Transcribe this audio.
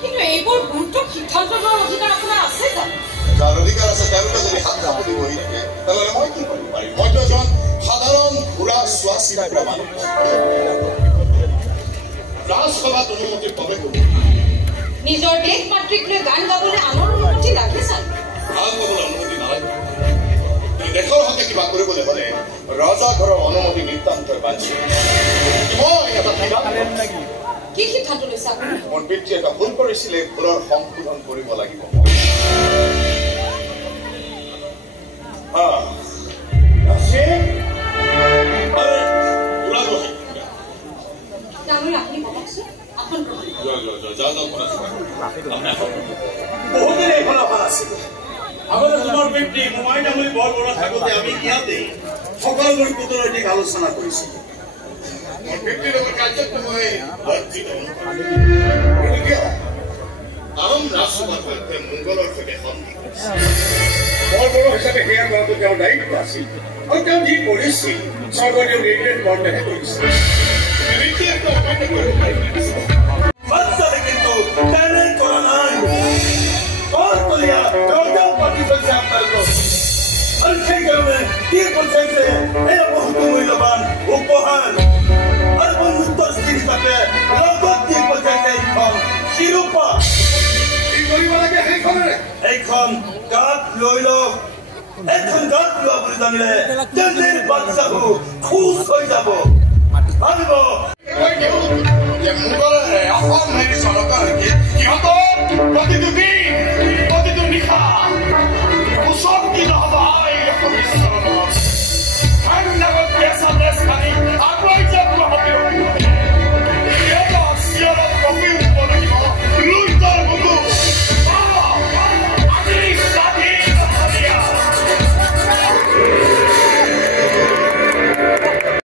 কিন্তু এইবোৰ গুৰুত্ব সিদ্ধান্ত লোৱাৰ অধিকাৰ আপোনাৰ আছে জানো? যাৰ অধিকাৰ আছে তেওঁলোকে যদি হাত কাপি বহি থাকে তেনেহ'লে মই কি কৰিব পাৰিম? মইতো এজন সাধাৰণ ঘূৰা চোৱা চিধা কৰা মানুহ। ৰাজসভাত অনুমতি পাবে ক'ব। নিজৰ দেশ মাতৃক লৈ গান গাবলৈ আনৰ অনুমতি লাগে জানো? গান গাবলৈ অনুমতি নালাগে। দেশৰ হকে কিবা কৰিবলৈ হ'লে ৰজা ঘৰৰ অনুমতি নিতান্তই বাঞ্ছিত। মই এটা কি সিদ্ধান্ত লৈছে আপুনি? মোৰ পিতৃ এটা ভুল কৰিছিলে, ভুলৰ সংশোধন কৰিব লাগিব। বহুদিন এইখন অহা আছিল। আগতে তোমাৰ পিতৃ মোমাই নামনি বৰ বৰা থাকোঁতে আমি ইয়াতে সকলোবোৰ কূটনৈতিক আলোচনা কৰিছিলোঁ। মোৰ পিতৃৰ লগত কাৰ্যক্ৰমে আহোম ৰাজসভাত মোগলৰ সৈতে সন্ধি বৰ বড়ো হিচাপে সেয়া কৰাটো তেওঁৰ দায়িত্ব আছিল আৰু তেওঁ যি কৰিছিল স্বৰ্গদেউ নিৰ্দেশ মৰ্মেহে কৰিছিল। কিন্তু তেনে কৰা নাই। আৰু সেইকাৰণে কি পঠাইছে এয়া বহুতো মূল্যৱান উপহাৰ আৰু বন্ধুত্বৰ হিচাপে লগত কি পঠাইছে এইখন শিৰোপা। কি কৰিব লাগে সেইখনেৰে? এইখন গাত লৈ লওক। এইখন গাত লোৱা বুলি জানিলে দিল্লীৰ বাদশ্বাহো খুচ হৈ যাব। ভাবিব মোগলে অসম হেৰি চৰকাৰকে সিহঁতৰ প্ৰতিটো দিন প্ৰতিটো নিশা উচৰ্গিত হ'ব এই